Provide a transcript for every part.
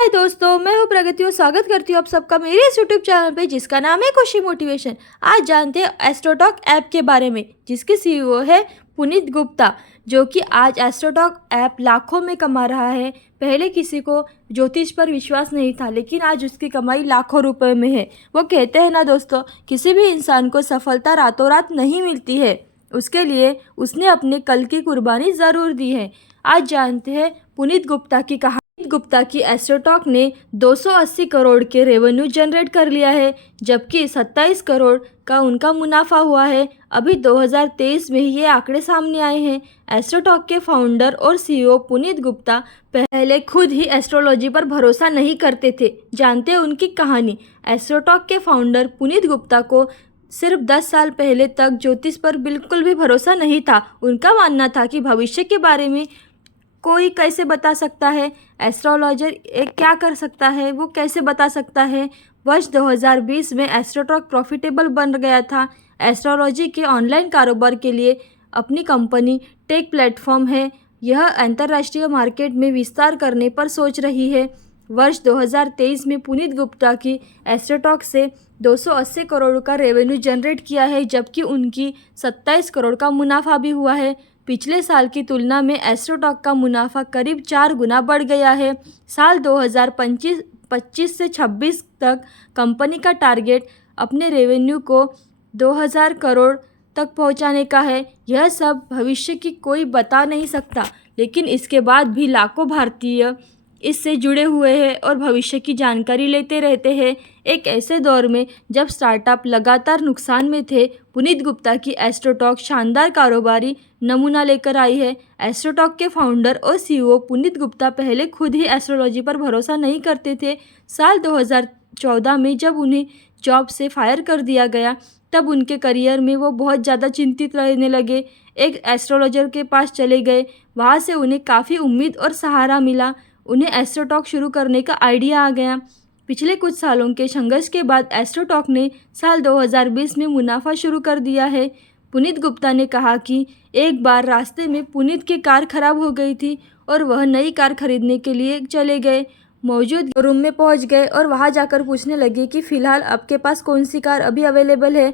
हाय दोस्तों, मैं हूँ प्रगति और स्वागत करती हूँ आप सबका मेरे इस यूट्यूब चैनल पे जिसका नाम है खुशी मोटिवेशन। आज जानते हैं एस्ट्रोटॉक ऐप के बारे में जिसके सीईओ है पुनीत गुप्ता, जो कि आज एस्ट्रोटॉक ऐप लाखों में कमा रहा है। पहले किसी को ज्योतिष पर विश्वास नहीं था, लेकिन आज उसकी कमाई लाखों रुपए में है। वो कहते हैं ना दोस्तों, किसी भी इंसान को सफलता रातों रात नहीं मिलती है, उसके लिए उसने अपने कल की कुर्बानी ज़रूर दी है। आज जानते हैं पुनीत गुप्ता की कहानी। गुप्ता की एस्ट्रोटॉक ने 280 करोड़ के रेवेन्यू जनरेट कर लिया है, जबकि 27 करोड़ का उनका मुनाफा हुआ है। अभी 2023 में ही ये आंकड़े सामने आए हैं। एस्ट्रोटॉक के फाउंडर और सीईओ पुनीत गुप्ता पहले खुद ही एस्ट्रोलॉजी पर भरोसा नहीं करते थे। जानते हैं उनकी कहानी। एस्ट्रोटॉक के फाउंडर पुनीत गुप्ता को सिर्फ 10 साल पहले तक ज्योतिष पर बिल्कुल भी भरोसा नहीं था। उनका मानना था कि भविष्य के बारे में कोई कैसे बता सकता है, एस्ट्रोलॉजर एक क्या कर सकता है, वो कैसे बता सकता है। वर्ष 2020 में एस्ट्रोटॉक प्रॉफिटेबल बन गया था। एस्ट्रोलॉजी के ऑनलाइन कारोबार के लिए अपनी कंपनी टेक प्लेटफॉर्म है, यह अंतर्राष्ट्रीय मार्केट में विस्तार करने पर सोच रही है। वर्ष 2023 में पुनीत गुप्ता की एस्ट्रोटॉक से 280 करोड़ का रेवेन्यू जनरेट किया है, जबकि उनकी 27 करोड़ का मुनाफा भी हुआ है। पिछले साल की तुलना में एस्ट्रोटॉक का मुनाफा करीब 4 गुना बढ़ गया है। साल 2025 से 26 तक कंपनी का टारगेट अपने रेवेन्यू को 2000 करोड़ तक पहुंचाने का है। यह सब भविष्य की कोई बता नहीं सकता, लेकिन इसके बाद भी लाखों भारतीय इससे जुड़े हुए हैं और भविष्य की जानकारी लेते रहते हैं। एक ऐसे दौर में जब स्टार्टअप लगातार नुकसान में थे, पुनीत गुप्ता की एस्ट्रोटॉक शानदार कारोबारी नमूना लेकर आई है। एस्ट्रोटॉक के फाउंडर और सीईओ पुनीत गुप्ता पहले खुद ही एस्ट्रोलॉजी पर भरोसा नहीं करते थे। साल 2014 में जब उन्हें जॉब से फायर कर दिया गया, तब उनके करियर में वो बहुत ज़्यादा चिंतित रहने लगे। एक एस्ट्रोलॉजर के पास चले गए, वहाँ से उन्हें काफ़ी उम्मीद और सहारा मिला। उन्हें एस्ट्रोटॉक शुरू करने का आइडिया आ गया। पिछले कुछ सालों के संघर्ष के बाद एस्ट्रोटॉक ने साल 2020 में मुनाफा शुरू कर दिया है। पुनीत गुप्ता ने कहा कि एक बार रास्ते में पुनीत की कार खराब हो गई थी और वह नई कार खरीदने के लिए चले गए। मौजूद रूम में पहुंच गए और वहां जाकर पूछने लगे कि फ़िलहाल आपके पास कौन सी कार अभी अवेलेबल है।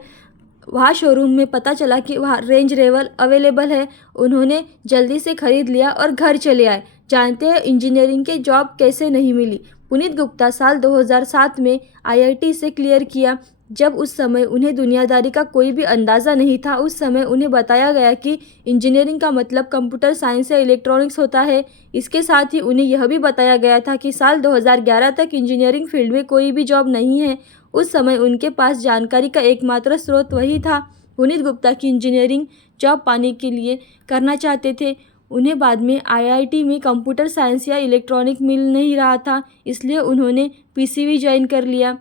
वहाँ शोरूम में पता चला कि वहाँ रेंज रोवर अवेलेबल है। उन्होंने जल्दी से ख़रीद लिया और घर चले आए। जानते हैं इंजीनियरिंग के जॉब कैसे नहीं मिली। पुनीत गुप्ता साल 2007 में आईआईटी से क्लियर किया। जब उस समय उन्हें दुनियादारी का कोई भी अंदाज़ा नहीं था। उस समय उन्हें बताया गया कि इंजीनियरिंग का मतलब कंप्यूटर साइंस या इलेक्ट्रॉनिक्स होता है। इसके साथ ही उन्हें यह भी बताया गया था कि साल 2011 तक इंजीनियरिंग फील्ड में कोई भी जॉब नहीं है। उस समय उनके पास जानकारी का एकमात्र स्रोत वही था। पुनीत गुप्ता की इंजीनियरिंग जॉब पाने के लिए करना चाहते थे। उन्हें बाद में आईआईटी में कंप्यूटर साइंस या इलेक्ट्रॉनिक मिल नहीं रहा था, इसलिए उन्होंने पीसीबी ज्वाइन कर लिया।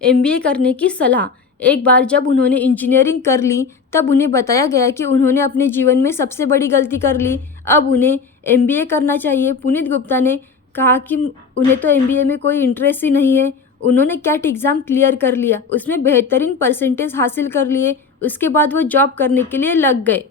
एमबीए करने की सलाह। एक बार जब उन्होंने इंजीनियरिंग कर ली, तब उन्हें बताया गया कि उन्होंने अपने जीवन में सबसे बड़ी गलती कर ली, अब उन्हें एमबीए करना चाहिए। पुनीत गुप्ता ने कहा कि उन्हें तो एमबीए में कोई इंटरेस्ट ही नहीं है। उन्होंने कैट एग्ज़ाम क्लियर कर लिया, उसमें बेहतरीन परसेंटेज हासिल कर लिए। उसके बाद वो जॉब करने के लिए लग गए।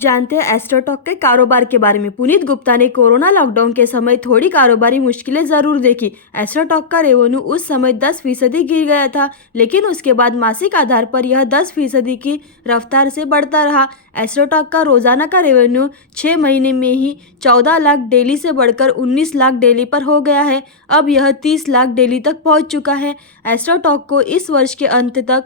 जानते हैं एस्ट्रोटॉक के कारोबार के बारे में। पुनीत गुप्ता ने कोरोना लॉकडाउन के समय थोड़ी कारोबारी मुश्किलें ज़रूर देखी। एस्ट्रोटॉक का रेवेन्यू उस समय 10% गिर गया था, लेकिन उसके बाद मासिक आधार पर यह 10% की रफ्तार से बढ़ता रहा। एस्ट्रोटॉक का रोजाना का रेवेन्यू 6 महीने में ही 14 लाख डेली से बढ़कर 19 लाख डेली पर हो गया है। अब यह 30 लाख डेली तक पहुंच चुका है। एस्ट्रोटॉक को इस वर्ष के अंत तक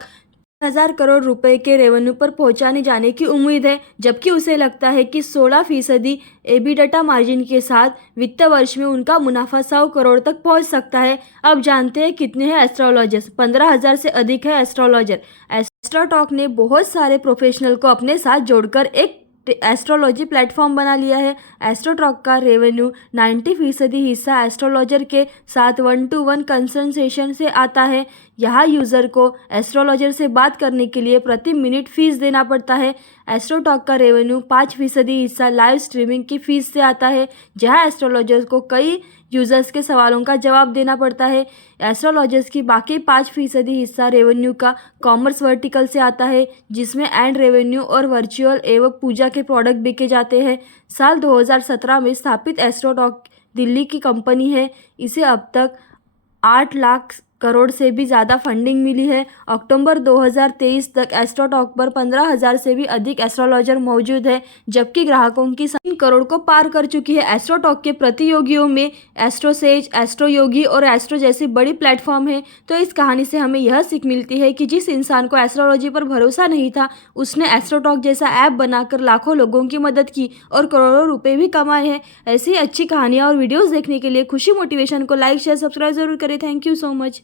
1000 करोड़ रुपए के रेवेन्यू पर पहुंचाने जाने की उम्मीद है, जबकि उसे लगता है कि 16% एबिडटा मार्जिन के साथ वित्त वर्ष में उनका मुनाफा 100 करोड़ तक पहुंच सकता है। अब जानते हैं कितने हैं एस्ट्रोलॉजर्स। 15,000 से अधिक है एस्ट्रोलॉजर। एस्ट्रोटॉक ने बहुत सारे प्रोफेशनल को अपने साथ जोड़कर एक एस्ट्रोलॉजी प्लेटफॉर्म बना लिया है। एस्ट्रोटॉक का रेवेन्यू 90% हिस्सा एस्ट्रोलॉजर के साथ 1-to-1 कंसल्टेशन से आता है। यहाँ यूज़र को एस्ट्रोलॉजर से बात करने के लिए प्रति मिनट फीस देना पड़ता है। एस्ट्रोटॉक का रेवेन्यू 5% हिस्सा लाइव स्ट्रीमिंग की फीस से आता है, जहाँ एस्ट्रोलॉजर्स को कई यूज़र्स के सवालों का जवाब देना पड़ता है। एस्ट्रोलॉजर्स की बाकी 5% हिस्सा रेवेन्यू का कॉमर्स वर्टिकल से आता है, जिसमें एंड रेवेन्यू और वर्चुअल एवं पूजा के प्रोडक्ट बिके जाते हैं। साल 2017 में स्थापित एस्ट्रोटॉक दिल्ली की कंपनी है। इसे अब तक 8 लाख करोड़ से भी ज़्यादा फंडिंग मिली है। अक्टूबर 2023 तक एस्ट्रोटॉक पर 15,000 से भी अधिक एस्ट्रोलॉजर मौजूद है, जबकि ग्राहकों की 3 करोड़ को पार कर चुकी है। एस्ट्रोटॉक के प्रतियोगियों में एस्ट्रोसेज, एस्ट्रो योगी और एस्ट्रो जैसी बड़ी प्लेटफॉर्म है। तो इस कहानी से हमें यह सीख मिलती है कि जिस इंसान को एस्ट्रोलॉजी पर भरोसा नहीं था, उसने एस्ट्रोटॉक जैसा ऐप बनाकर लाखों लोगों की मदद की और करोड़ों रुपए भी कमाए हैं। ऐसी अच्छी कहानियाँ और वीडियोज़ देखने के लिए खुशी मोटिवेशन को लाइक, शेयर, सब्सक्राइब जरूर करें। Thank you so much.